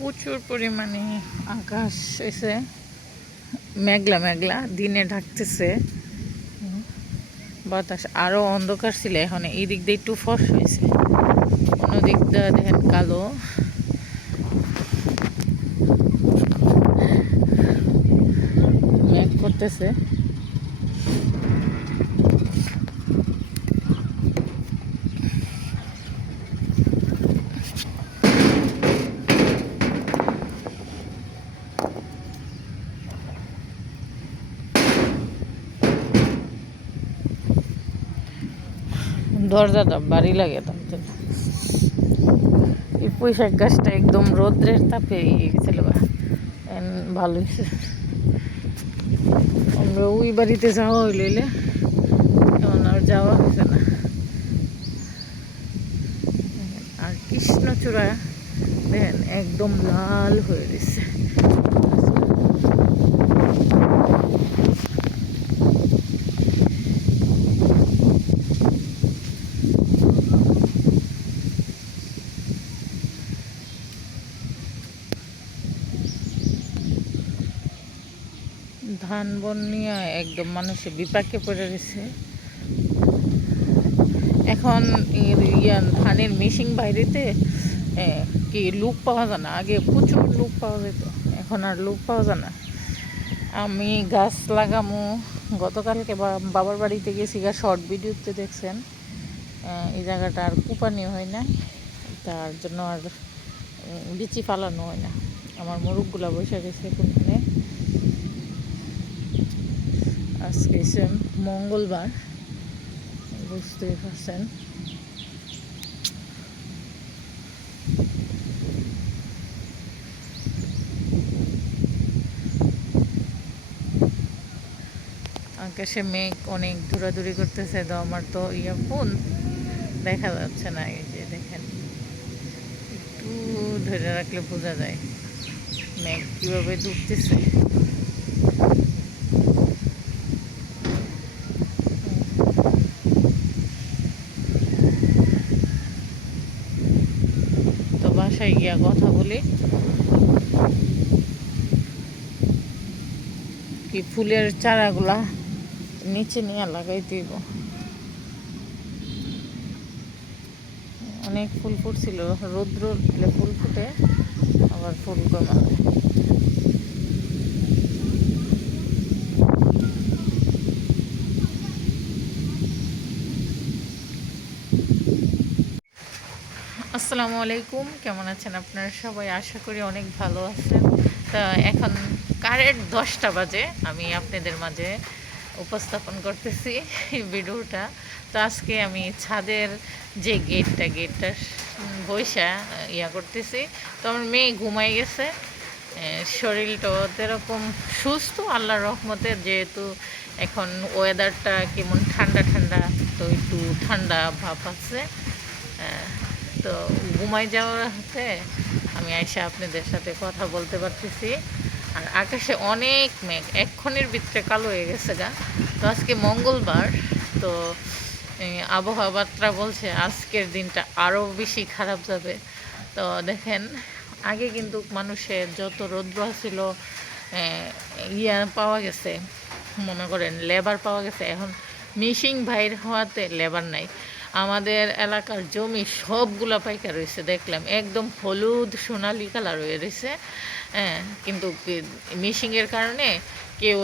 প্রচুর পরিমাণে আকাশ এসে মেঘলা মেঘলা দিনে ঢাকতেছে, বাতাস আরো অন্ধকার ছিল, এখন এই দিক দিয়ে একটু ফস হয়েছে, অন্য দিক দিয়ে দেখেন কালো। মেঘ করতেছে, দরজাটা বাড়ি লাগে তার জন্য। এই পুঁইশাক গাছটা একদম রোদ্রের তাপে ইয়ে গেছিল, ভালো হয়েছে। আমরা ওই বাড়িতে যাওয়া হইলে এমন আর যাওয়া হয়েছে না। আর কৃষ্ণচূড়া দেখেন একদম লাল হয়ে গেছে। ধান বন নিয়ে একদম মানুষের বিপাকে পড়ে রয়েছে। এখন ধানের মেশিন বাইরেতে কি লোক পাওয়া যায় না, আগে প্রচুর লোক পাওয়া যেত, এখন আর লোক পাওয়া যায় না। আমি গাছ লাগামো গতকালকে বাবার বাড়িতে গেছি, শর্ট ভিডিওতে দেখছেন। এই জায়গাটা আর কুপানি হয় না, তার জন্য আর বিচি ফালানো হয় না। আমার মোরগগুলা বসে গেছে কোনখানে। আজকে মঙ্গলবার, বুঝতেই পারছেন। আকাশে মেঘ অনেক দূরাদূরি করতেছে, তো আমার তো ফোন দেখা যাচ্ছে না। এই যে দেখেন, একটু ধরে রাখলে বোঝা যায় মেঘ কিভাবে ডুবতেছে। তো বাসায় গিয়া কথা বলি, কি ফুলের চারাগুলা নিচে নিয়ে লাগাই দিব। অনেক ফুল ফুটছিল, রৌদ্র দিলে ফুল ফুটে, আবার ফুল কমাবে। আসসালামু আলাইকুম, কেমন আছেন আপনারা সবাই? আশা করি অনেক ভালো আছেন। তা এখন কারেন্ট 10টা বাজে, আমি আপনাদের মাঝে উপস্থাপন করতেছি এই ভিডিওটা। তো আজকে আমি ছাদের যে গেটটা বৈশা করতেছি। তো আমার মেয়ে ঘুমাই গেছে, শরীরটাও এরকম সুস্থ আল্লাহর রহমতে, যেহেতু এখন ওয়েদারটা কেমন ঠান্ডা ঠান্ডা, তো একটু ঠান্ডা ভাব আছে। তো ঘুমাই যাওয়ার হাতে আমি আইসা আপনাদের সাথে কথা বলতে পারতেছি। আর আকাশে অনেক মেঘ, এক্ষণের ভিতরে কালো হয়ে গেছে গা। তো আজকে মঙ্গলবার, তো আবহাওয়া বার্তা বলছে আজকের দিনটা আরও বেশি খারাপ যাবে। তো দেখেন, আগে কিন্তু মানুষের যত রৌদ্র ছিল পাওয়া গেছে, মনে করেন লেবার পাওয়া গেছে। এখন মেশিন বাইর হওয়াতে লেবার নাই। আমাদের এলাকার জমি সবগুলা পাইকা রয়েছে, দেখলাম একদম হলুদ সোনালি কালার হয়ে রয়েছে। কিন্তু মেশিনের কারণে কেউ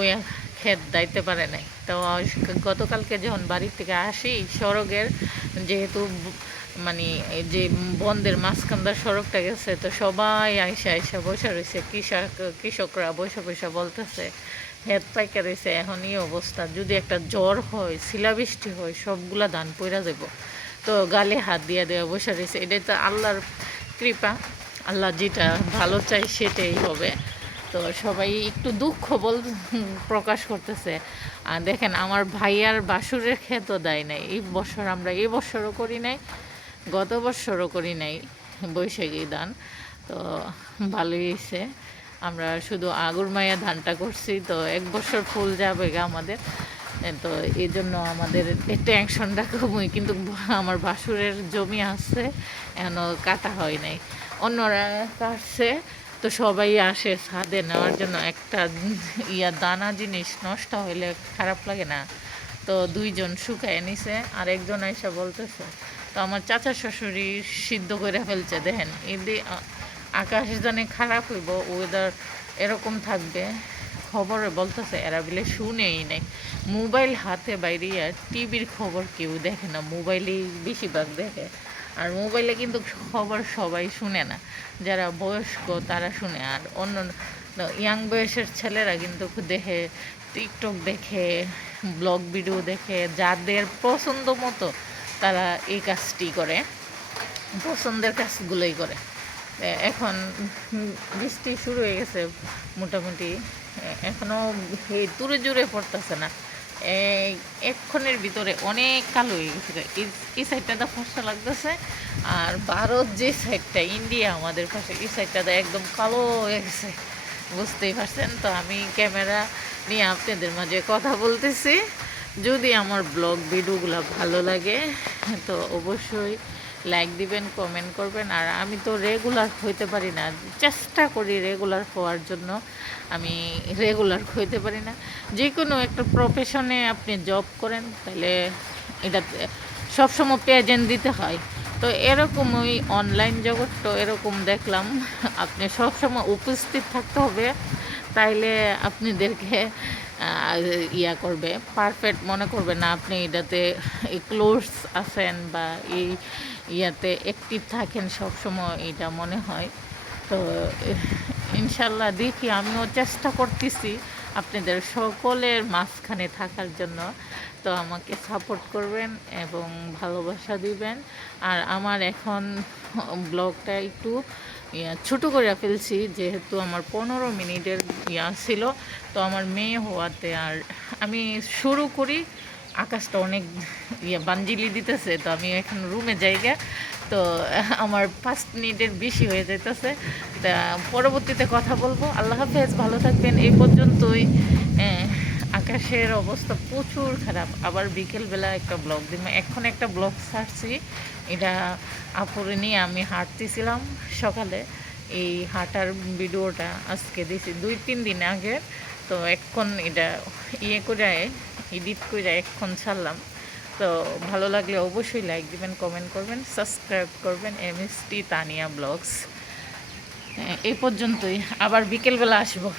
ক্ষেত দাইতে পারে নাই। তো গতকালকে যখন বাড়ির থেকে আসি, সড়কের যেহেতু মানে যে বন্ধের মাঝখানদার সড়কটা গেছে, তো সবাই আইসা বসে রয়েছে, কৃষকরা বসে বলতেছে হেদ পাইকা রয়েছে। এখন এই অবস্থা, যদি একটা জ্বর হয়, শিলাবৃষ্টি হয়, সবগুলা ধান পইরা যাব। তো গালে হাত দিয়ে দেওয়া বসে রয়েছে। এটাই তো আল্লাহর কৃপা, আল্লাহ যেটা ভালো চাই সেটাই হবে। তো সবাই একটু দুঃখ প্রকাশ করতেছে। আর দেখেন, আমার ভাইয়ার বাসুরের ক্ষেতও দেয় নাই এই বছর, আমরা এই বছরও করি নাই, গত বছরও করি নাই বৈশাখী ধান। তো ভালোই হয়েছে, আমরা শুধু আগুর মায়া ধানটা করছি। তো 1 বছর ফুল যাবে আমাদের, তো এই জন্য আমাদের টেনশনটা কমই। কিন্তু আমার বাসুরের জমি আছে, এখনও কাটা হয় নাই, অন্যরা কাটছে। তো সবাই আসে ছাদে নেওয়ার জন্য। একটা দানা জিনিস নষ্ট হইলে খারাপ লাগে না? তো 2 জন শুকায় নিছে, আর একজন আইসা বলতেছে। তো আমার চাচা শ্বশুরই সিদ্ধ করে ফেলছে। দেখেন এদি আকাশ জানে খারাপ হইব, ওয়েদার এরকম থাকবে, খবরে বলতেছে এরা বলে শুনেই নেই। মোবাইল হাতে বাইরে আর টিভির খবর কেউ দেখে না, মোবাইলেই বেশিরভাগ দেখে। আর মোবাইলে কিন্তু খবর সবাই শুনে না, যারা বয়স্ক তারা শুনে। আর অন্য ইয়াং বয়সের ছেলেরা কিন্তু দেখে, টিকটক দেখে, ব্লগ ভিডিও দেখে, যাদের পছন্দ মতো তারা এই কাজটি করে, পছন্দের কাজগুলোই করে। এখন বৃষ্টি শুরু হয়ে গেছে মোটামুটি, এখনও তুরে জুড়ে পড়তেছে না, এক্ষণের ভিতরে অনেক কালো হয়ে গেছে। এই সাইডটাতে ফর্সা লাগতেছে, আর ভারত যে সাইডটা, ইন্ডিয়া আমাদের পাশে, এই সাইডটাতে একদম কালো হয়ে গেছে, বুঝতেই পারছেন। তো আমি ক্যামেরা নিয়ে আপনাদের মাঝে কথা বলতেছি। যদি আমার ব্লগ ভিডিওগুলো ভালো লাগে তো অবশ্যই লাইক দিবেন, কমেন্ট করবেন। আর আমি তো রেগুলার হইতে পারি না, চেষ্টা করি রেগুলার হওয়ার জন্য, আমি রেগুলার হইতে পারি না। যে কোনো একটা প্রফেশনে আপনি জব করেন তাহলে এটা সবসময় প্রেজেন্ট দিতে হয়। তো এরকম ওই অনলাইন জগৎটা এরকম দেখলাম, আপনি সবসময় উপস্থিত থাকতে হবে, তাইলে আপনাদেরকে করবে, পারফেক্ট মনে করবে না আপনি এটাতে ক্লোজ আছেন বা এই অ্যাক্টিভ থাকেন সবসময়, এটা মনে হয়। তো ইনশাল্লাহ দেখি, আমিও চেষ্টা করতেছি আপনাদের সকলের মাঝখানে থাকার জন্য। তো আমাকে সাপোর্ট করবেন এবং ভালোবাসা দিবেন। আর আমার এখন ব্লগটা একটু ছোটো করে ফেলছি, যেহেতু আমার 15 মিনিটের ছিল। তো আমার মেয়ে হওয়াতে আর আমি শুরু করি, আকাশটা অনেক বাঞ্জিলি দিতেছে, তো আমি এখন রুমে জায়গা, তো আমার 5 মিনিটের বেশি হয়ে যাইতেছে। তা পরবর্তীতে কথা বলবো। আল্লাহ হাফেজ, ভালো থাকবেন। এই পর্যন্তই। আকাশের অবস্থা প্রচুর খারাপ। আবার বিকেলবেলা একটা ব্লগ দিব, এখন একটা ব্লগ ছাড়ছি, এটা আপুরে নিয়ে আমি হাঁটতেছিলাম সকালে, এই হাঁটার ভিডিওটা আজকে দিছি 2-3 দিন আগে। তো এখন এটা করে এডিট করে এখন ছাড়লাম। তো ভালো লাগলে অবশ্যই লাইক দিবেন, কমেন্ট করবেন, সাবস্ক্রাইব করবেন। MST Tania blogs. এই পর্যন্তই, আবার বিকেলবেলা আসবো।